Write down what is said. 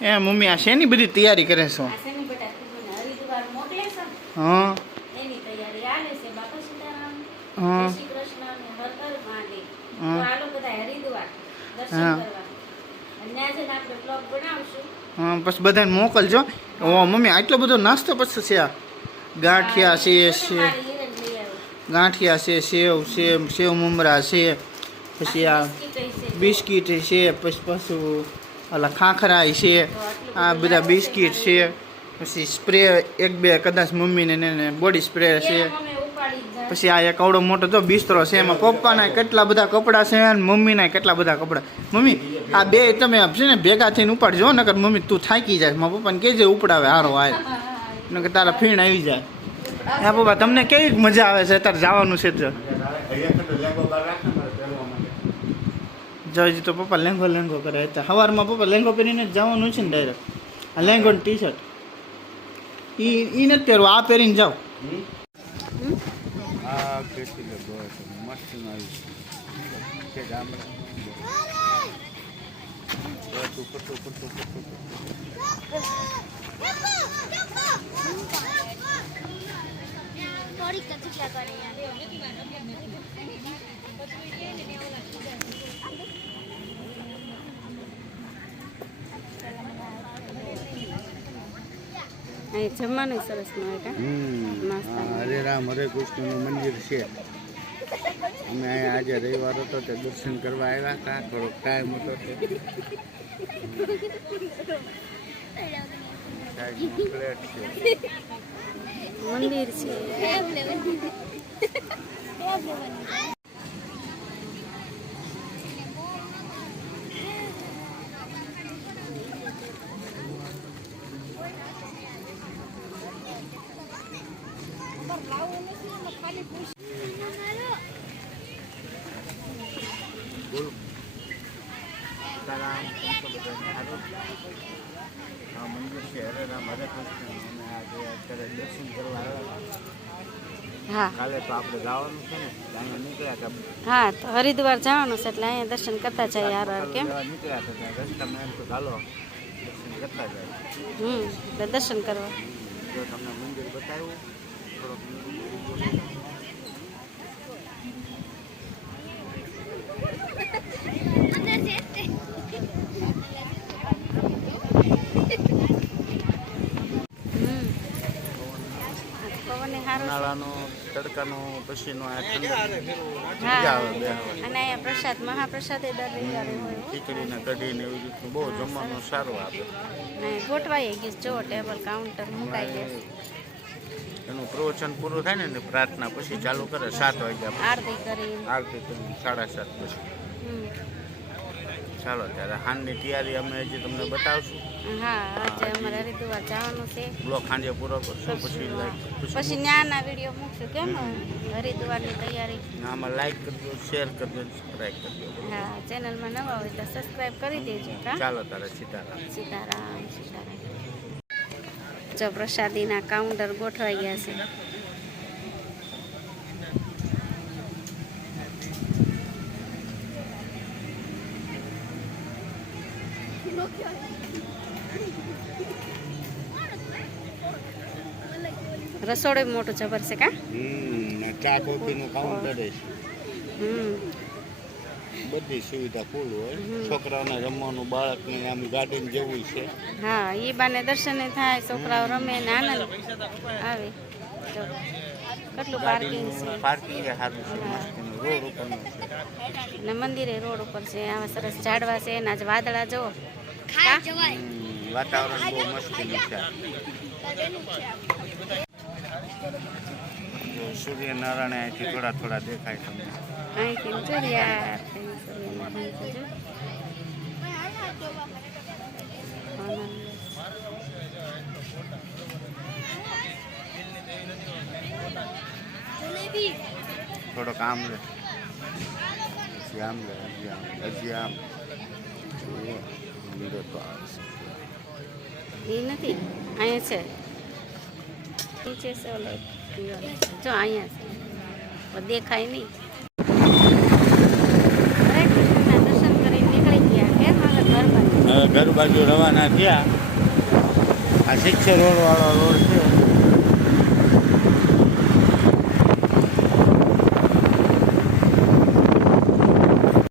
એ mummy આ શેની બધી તૈયારી કરે છો આ શેની બેટા કીધું ને હરિદ્વાર મોકલે છે ને, હા એની તૈયારી હાલે છે બાપા સીતારામ હા. જય શ્રી કૃષ્ણ ને હર હર મહાદેવ હા. તો હાલો બધા હરિદ્વાર દર્શન હા. કરવા અને ત્યાં જઈને આપણે બ્લોગ બનાવશું હા પછી બધાને મોકલજો ઓ મમ્મી આટલો બધો નાસ્તો પછી છે આ ગાંઠિયા છે બધે છે મારી હિરન લઈ આવ્યો. ગાંઠિયા છે સેવ છે સેવ મમરા છે પછી આ બિસ્કિટ છે. બિસ્કિટ છે પછી પાછું ઓલા ખાખરાઈ છે આ બધા બિસ્કિટ છે પછી સ્પ્રે એક બે કદાચ મમ્મીને ને ને બોડી સ્પ્રે છે. જ. પછી આ એક અવડો મોટો તો બિસ્તરો છે એમાં પપ્પાના કેટલા બધા કપડાં છે અને મમ્મીના કેટલા બધા કપડાં. મમ્મી આ બે તમે છે ને ભેગા થઈને ઉપાડજો નકર મમ્મી તું થાકી જાય. મારા પપ્પાને કહેજે ઉપડાવે હારો આય નકર તારા ફીણ આવી જાય. હા પપ્પા તમને કેવી મજા આવે છે? અત્યારે જવાનું છે તો જયજી તો પપ્પા લેંગો લેંગો કરે હતા. સવારમાં પપ્પા લેંગો પહેરીને જવાનું છે ને ડાયરેક્ટ આ લેંગો ટી શર્ટ ઈ ઈ નથી પહેરવું, આ પહેરીને જાઓ. આ ખેતી લે બસ મસ્ત આવી છે ગામડા બસ ઉપર તો ઉપર તો ઉપર તો ઉપર. થોડીક કચુકલા કરે યાર અહીં જમવાનું સરસ મળે કા? હરે રામ હરે કૃષ્ણનું મંદિર છે. અમે અહીંયા આજે રવિવાર હતો તે દર્શન કરવા આવ્યા હતા. થોડોક ટાઈમ હતો તે. મંદિર છે. બોલો સીતારામ તો બધાને હારું. આ મંદિર છે હરે રામ હરે કૃષ્ણ અમે આજે અત્યારે દર્શન કરવા આવ્યા હતા. હા કાલે તો આપણે જવાનું છે ને તો અહીંયા નીકળ્યા હતા હા, તો હરિદ્વાર જવાનું છે એટલે અહીંયા દર્શન કરતા જઈએ હાર હાર, કેમ જવા નીકળ્યા હતા ત્યાં રસ્તામાં એમ તો ચાલો દર્શન કરતા જાય હમ, એટલે દર્શન કરવા જો તમને મંદિર બતાવ્યું થોડોક ઉનાળાનો તડકાનો પછીનો આ ઠંડક અને અહીંયા પ્રસાદ મહાપ્રસાદ એ દર રવિવારે હોય ખીચડીને કઢીને એવી રીતનું બહુ જમવાનું સારું આપે ને ગોઠવાઈ ગયું. જો ટેબલ કાઉન્ટર મુકાઈ ગયા એનું પ્રવચન પૂરું થાય ને પ્રાર્થના પછી ચાલુ કરે સાત વાગ્યા આરતી કરી. આરતી કરી સાડા સાત પછી. ચાલો ત્યારે હાનની તૈયારી અમે હજી તમને બતાવશું. હા આજે અમારે હરિદ્વાર જવાનું છે. બ્લોક સાંજે પૂરો કરશું પછી લાઈક પછી ન્યાના વીડિયો મૂકશું કેમ? હરિદ્વારની તૈયારી. આમાં લાઈક કરજો શેર કરજો સબસ્ક્રાઈબ કરજો. હા ચેનલમાં નવા હોય તો સબસ્ક્રાઈબ કરી દેજો ચાલો તારે સીતારામ. સીતારામ સીતારામ. જો પ્રસાદીના કાઉન્ટર ગોઠવાઈ ગયા છે. રસોડું મોટું જબર છે કા? હમ ને ચા કોફીનું કાઉન્ટર છે. હમ. બધી સુવિધા ફૂલ હોય. છોકરાને રમવાનું બાળકને આમ ગાર્ડન જેવું છે. હા એ બાને દર્શન થાય છોકરાઓ રમે ને આનંદ આવે. કેટલું પાર્કિંગ છે? પાર્કિંગ સારું છે રોડ ઉપર ને મંદિરે રોડ ઉપર છે આવા સરસ ઝાડવા છે ને આજ વાદળા જો વાતાવરણ બહુ મસ્તીનું છે જો સૂર્યનારાયણ અહીંથી થોડા થોડા દેખાય તમને અહીંથી ચડ્યા સૂર્યનારાયણ તો જો. આનંદ. જલેબી થોડોક આમ લે હજી આમ લે હજી આમ હજી આમ તો આવશે એ નથી. અહીંયા છે. નીચે છે ઓલો જો અહીંયા છે. દેખાય નહીં. હરે કૃષ્ણના દર્શન કરીને નીકળી ગયા કેમ હવે ઘર બાજુ. ઘર બાજુ રવાના થયા. આ શિક્ષર રોડ વાળો રોડ છે.